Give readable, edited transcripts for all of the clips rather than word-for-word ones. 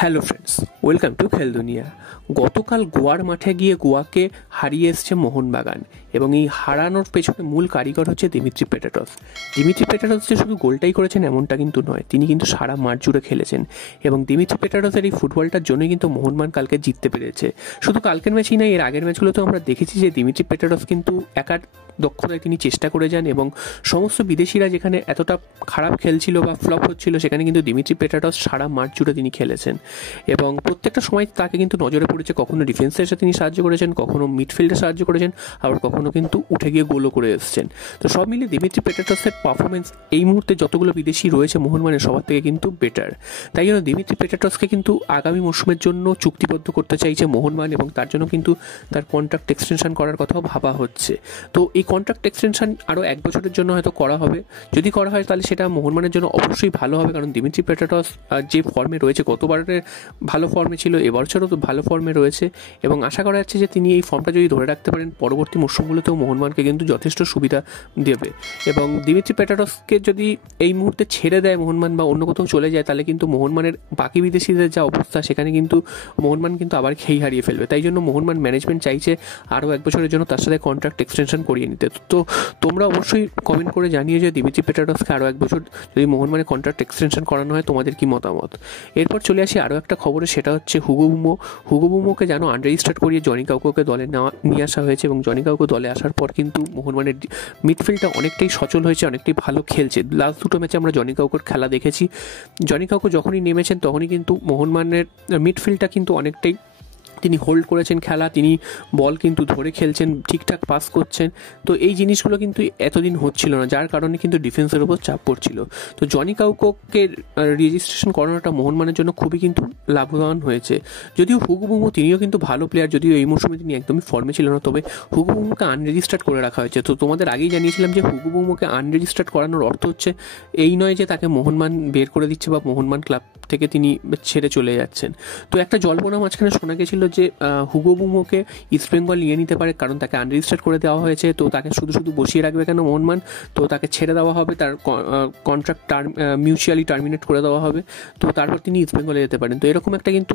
Hello friends, welcome to খেল দুনিয়া। গতকাল গোয়ার মাঠে গিয়ে গোয়াকে হারিয়ে এসছে মোহনবাগান এবং এই হারানোর পেছনে মূল কারিগর হচ্ছে দিমিত্রি পেটাটস। দিমিত্রি পেটাটস যে শুধু গোলটাই করেছেন এমনটা কিন্তু নয়, তিনি কিন্তু সারা মাঠ জুড়ে খেলেছেন এবং দিমিত্রি পেটাটসের এই ফুটবলটার জন্যই কিন্তু মোহনবাগান কালকে জিততে পেরেছে। শুধু কালকের ম্যাচই নয়, এর আগের ম্যাচগুলোতেও আমরা দেখেছি যে দিমিত্রি পেটাটস কিন্তু একার দক্ষতায় তিনি চেষ্টা করে যান এবং সমস্ত বিদেশিরা যেখানে এতটা খারাপ খেলছিল বা ফ্লপ হচ্ছিল সেখানে কিন্তু দিমিত্রি পেটাটস সারা মাঠ জুড়ে তিনি খেলেছেন এবং প্রত্যেকটা সময় তাকে কিন্তু নজরে পড়েছে। কখনো ডিফেন্সে এসে তিনি সাহায্য করেছেন, কখনো মিডফিল্ডে সাহায্য করেছেন, আবার কখনো কিন্তু উঠে গিয়ে গোলও করে এসেছেন। তো সব মিলিয়ে দিমিত্রি পেটাটসের পারফরমেন্স এই মুহূর্তে যতগুলো বিদেশি রয়েছে মোহনবাগানের সবার থেকে কিন্তু বেটার। তাই জন্য দিমিত্রি পেটাটসকে কিন্তু আগামী মৌসুমের জন্য চুক্তিবদ্ধ করতে চাইছে মোহনবাগান এবং তার জন্য কিন্তু তার কন্ট্রাক্ট এক্সটেনশন করার কথাও ভাবা হচ্ছে। তো এই কন্ট্রাক্ট এক্সটেনশন আরও 1 বছরের জন্য হয়তো করা হবে। যদি করা হয় তাহলে সেটা মোহনবাগানের জন্য অবশ্যই ভালো হবে, কারণ দিমিত্রি পেটাটস যে ফর্মে রয়েছে, গতবারের ভালো ফর্মে ছিল, এবছরও তো ভালো ফর্মে রয়েছে এবং আশা করা যাচ্ছে যে তিনি এই ফর্মটা যদি ধরে রাখতে পারেন পরবর্তী মৌসুমগুলোতেও মোহনবাগানকে কিন্তু যথেষ্ট সুবিধা দেবে। এবং দিমিত্রি পেটাটসকে যদি এই মুহূর্তে ছেড়ে দেয় মোহনবাগান বা অন্য কোথাও চলে যায় তাহলে কিন্তু মোহনবাগানের বাকি বিদেশিদের যা অবস্থা সেখানে কিন্তু মোহনবাগান কিন্তু আবার খেই হারিয়ে ফেলবে। তাই জন্য মোহনবাগান ম্যানেজমেন্ট চাইছে আরও 1 বছরের জন্য তার সাথে কন্ট্রাক্ট এক্সটেনশন করিয়ে নিতে। তো তোমরা অবশ্যই কমেন্ট করে জানিয়ে যে দিমিত্রি পেটাটসকে আরও 1 বছর যদি মোহনবাগানে কন্ট্রাক্ট এক্সটেনশন করানো হয় তোমাদের কি মতামত। এরপর চলে আসি আরও একটা খবরে, সেটা হচ্ছে হুগো বুমোকে যেন আনরেজিস্টার্ড করিয়ে জনি কাউকে দলে নিয়ে আসা হয়েছে এবং জনি কাউকে দলে আসার পর কিন্তু মোহনবাগানের মিডফিল্ডটা অনেকটাই সচল হয়েছে, অনেকটাই ভালো খেলছে। লাস্ট 2টো ম্যাচে আমরা জনি কাউকের খেলা দেখেছি। জনি কাউকে যখনই নেমেছেন তখনই কিন্তু মোহনবাগানের মিডফিল্ডটা কিন্তু অনেকটাই তিনি হোল্ড করেছেন খেলা, তিনি বল কিন্তু ধরে খেলছেন, ঠিকঠাক পাস করছেন। তো এই জিনিসগুলো কিন্তু এতদিন হচ্ছিল না, যার কারণে কিন্তু ডিফেন্সের উপর চাপ পড়ছিল। তো জনি কাউকে রেজিস্ট্রেশন করানোটা মোহনবাগানের জন্য খুবই কিন্তু লাভবান হয়েছে। যদিও হুগো বুমো তিনিও কিন্তু ভালো প্লেয়ার, যদিও এই মৌসুমে তিনি একদমই ফর্মে ছিল না, তবে হুগো বুমোকে আনরেজিস্টার্ড করে রাখা হয়েছে। তো তোমাদের আগেই জানিয়েছিলাম যে হুগো বুমোকে আনরেজিস্টার্ড করানোর অর্থ হচ্ছে এই নয় যে তাকে মোহনবাগান বের করে দিচ্ছে বা মোহনবাগান ক্লাব থেকে তিনি ছেড়ে চলে যাচ্ছেন। তো একটা জল্পনা মাঝখানে শোনা গেছিল যে হুগো বুমোকে ইস্টবেঙ্গল নিয়ে নিতে পারে, কারণ তাকে আনরেজিস্টার্ড করে দেওয়া হয়েছে। তো তাকে শুধু বসিয়ে রাখবে কেন মোহনবাগান, তো তাকে ছেড়ে দেওয়া হবে, তার কন্ট্রাক্ট মিউচুয়ালি টার্মিনেট করে দেওয়া হবে, তো তারপর তিনি ইস্টবেঙ্গলে যেতে পারেন। তো এরকম একটা কিন্তু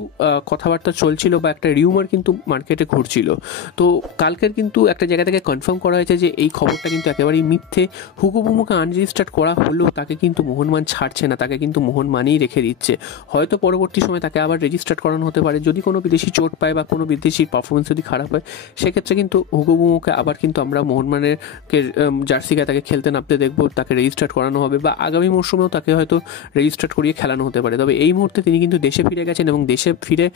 কথাবার্তা চলছিল বা একটা রিউমার কিন্তু মার্কেটে ঘুরছিল। তো কালকের কিন্তু একটা জায়গা থেকে কনফার্ম করা হয়েছে যে এই খবরটা কিন্তু একেবারেই মিথ্যে। হুগো বুমোকে আনরেজিস্টার্ড করা হলেও তাকে কিন্তু মোহনবাগান ছাড়ছে না, তাকে কিন্তু মোহনবাগানই রেখে দিচ্ছে। হয়তো পরবর্তী সময় তাকে আবার রেজিস্টার্ড করানো হতে পারে যদি কোনো বিদেশি চোট পায় বা কোনো বিদেশির পারফরমেন্স যদি খারাপ হয়, সেক্ষেত্রে কিন্তু হুগো বুমোকে আবার কিন্তু আমরা মোহনবাগানের জার্সি গায়ে তাকে খেলতে নামতে দেখবো, তাকে রেজিস্টার্ড করানো হবে বা আগামী মরশুমেও তাকে হয়তো রেজিস্টার্ড করিয়ে খেলানো হতে পারে। তবে এই মুহূর্তে তিনি কিন্তু দেশে ফিরে গেছেন এবং দেশে ফিরে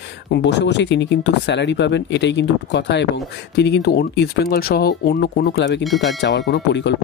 বসেই তিনি কিন্তু স্যালারি পাবেন, এটাই কিন্তু কথা। এবং তিনি কিন্তু ইস্টবেঙ্গল সহ অন্য কোনো ক্লাবে কিন্তু তার যাওয়ার কোনো পরিকল্পনা